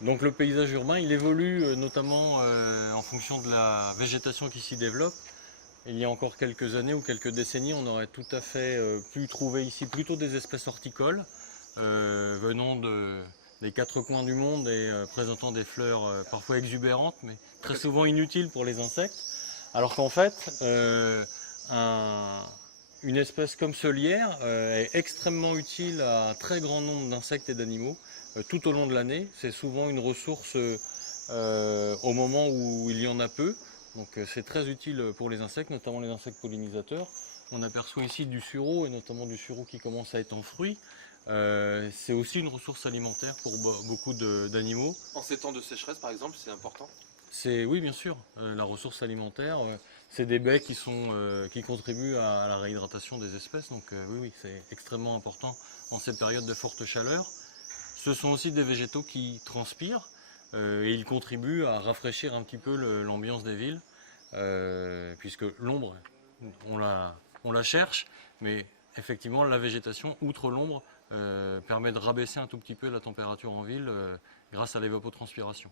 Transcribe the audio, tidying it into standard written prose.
Donc le paysage urbain, il évolue notamment en fonction de la végétation qui s'y développe. Il y a encore quelques années ou quelques décennies, on aurait tout à fait pu trouver ici plutôt des espèces horticoles venant des quatre coins du monde et présentant des fleurs parfois exubérantes, mais très souvent inutiles pour les insectes. Alors qu'en fait, une espèce comme ce lierre est extrêmement utile à un très grand nombre d'insectes et d'animaux tout au long de l'année. C'est souvent une ressource au moment où il y en a peu. Donc c'est très utile pour les insectes, notamment les insectes pollinisateurs. On aperçoit ici du sureau, et notamment du sureau qui commence à être en fruit. C'est aussi une ressource alimentaire pour beaucoup d'animaux. En ces temps de sécheresse, par exemple, c'est important. Oui, bien sûr, la ressource alimentaire, c'est des baies qui contribuent à la réhydratation des espèces. Donc oui, oui, c'est extrêmement important en cette période de forte chaleur. Ce sont aussi des végétaux qui transpirent et ils contribuent à rafraîchir un petit peu l'ambiance des villes, puisque l'ombre, on la cherche, mais effectivement la végétation, outre l'ombre, permet de rabaisser un tout petit peu la température en ville grâce à l'évapotranspiration.